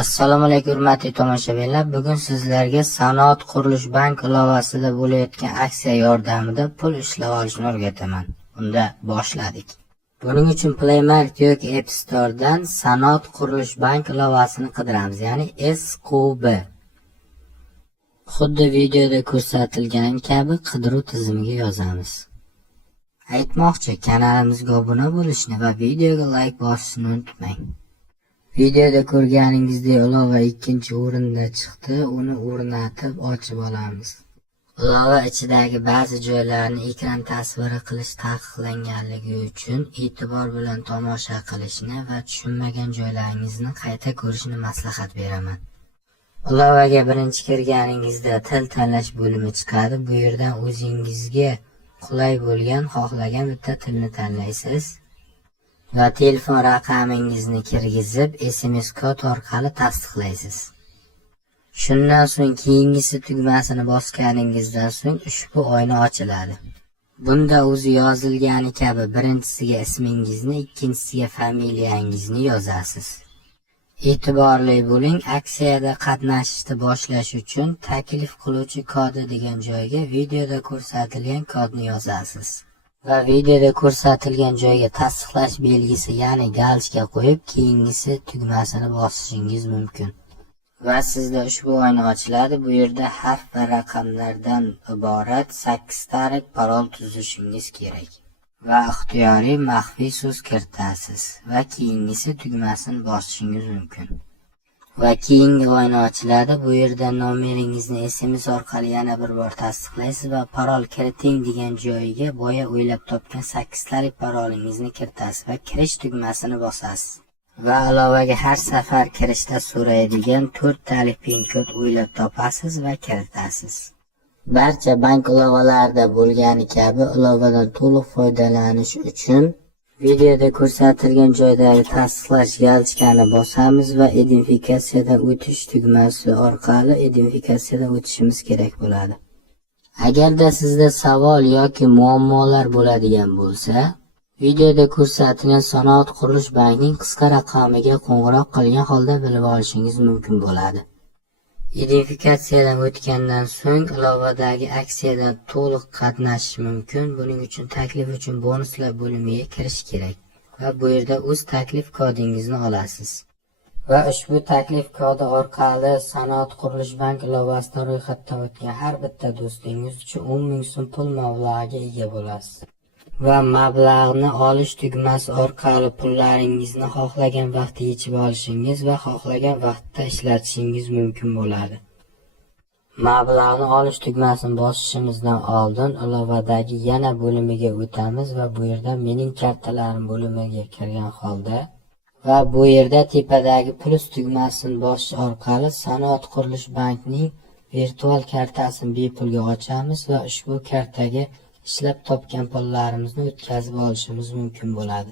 Assalomu alaykum hurmatli tomoshabinlar. Bugun sizlarga Sanoat qurilish bank ilovasida bo'layotgan aksiya yordamida pul ishlab olishni o'rgataman. Unda boshladik. Buning uchun Play Market yoki App Store'dan Sanoat qurilish bank ilovasini qidiramiz, ya'ni SQB. Xuddi videoda ko'rsatilgan kabi qidiruv tizimiga yozamiz. Aytmoqchi, kanalimizga obuna bo'lishni va videoga like bosishni unutmang. Videoda ko'rganingizdek ilova ikkinchi o'rinda chiqdi. Uni o'rnatib ochib olamiz. Ilova ichidagi ba'zi joylarni ekran tasviri qilish taqiqlanganligi uchun e'tibor bilan tomosha qilishni va tushunmagan joylaringizni qayta ko'rishni maslahat beraman. Ilovaga birinchi kirganingizda til tanlash bo'limi chiqadi. Bu yerdan o'zingizga qulay bo'lgan xohlagan bitta tilni tanlaysiz va telefon raqamingizni kirgizib SMS kod orqali tasdiqlaysiz. Shundan so'ng keyingisi tugmasini bosganingizdan so'ng ushbu oyna ochiladi. Bunda o'zi yozilgani kabi birinchisiga ismingizni, ikkinchisiga familiyangizni yozasiz. E'tiborli bo'ling, aksiyada qatnashishni boshlash uchun taklif qiluvchi kodi degan joyga videoda ko'rsatilgan kodni yozasiz. Va videoda ko'rsatilgan joyga tasdiqlash belgisi, ya'ni galchka qo'yib, keyingisi tugmasini bosishingiz mumkin. Va sizda ushbu oyna ochiladi. Bu yerda harf va raqamlardan iborat 8 tarik parol tuzishingiz kerak. Va ixtiyoriy maxfiy so'z kiritasiz va keyingisi tugmasini bosishingiz mumkin. Va keyingi oyna ochiladi. Bu yerda nomeringizni SMS orqali yana bir bor tasdiqlaysiz va parol kiriting degan joyiga boya o'ylab topgan 8 talik parolingizni kiritasiz va kirish tugmasini bosasiz. Va ilovaga har safar kirishda so'raydigan 4 talik pin kod o'ylab topasiz va kiritasiz. Barcha bank ilovalarida bo'lgani kabi ilovadan to'liq foydalanish uchun videoda ko'rsatilgan joydagi tasdiqlash galchkani bosamiz va identifikatsiyadan o'tish tugmasi orqali identifikatsiyadan o'tishimiz kerak bo'ladi. Agarda sizda savol yoki muammolar bo'ladigan bo'lsa, videoda ko'rsatilgan Sanoat qurilish bankining qisqa raqamiga qo'ng'iroq qilgan holda bilib olishingiz mumkin bo'ladi. Identifikatsiyadan o'tgandan so'ng ilovadagi aksiyadan to'liq qatnashish mumkin. Buning uchun taklif uchun bonuslar bo'limiga kirish kerak va bu yerda o'z taklif kodingizni olasiz. Va ushbu taklif kodi orqali Sanoat qurilish bank ilovasidan ro'yxatdan o'tgan har bitta do'stingiz uchun 10 ming so'm pul mablag'iga ega bo'lasiz. Va mablag'ni olish tugmasi orqali pullaringizni xohlagan vaqtda yechib olishingiz va xohlagan vaqtda ishlatishingiz mumkin bo'ladi. Mablag'ni olish tugmasini bosishimizdan oldin ilovadagi yana bo'limiga o'tamiz va bu yerda mening kartalarim bo'limiga kirgan holda va bu yerda tepadagi plus tugmasini bosish orqali Sanoat qurilish bankining virtual kartasini bepulga ochamiz va ushbu kartaga ishlab topgan pullarimizni o'tkazib olishimiz mumkin bo'ladi.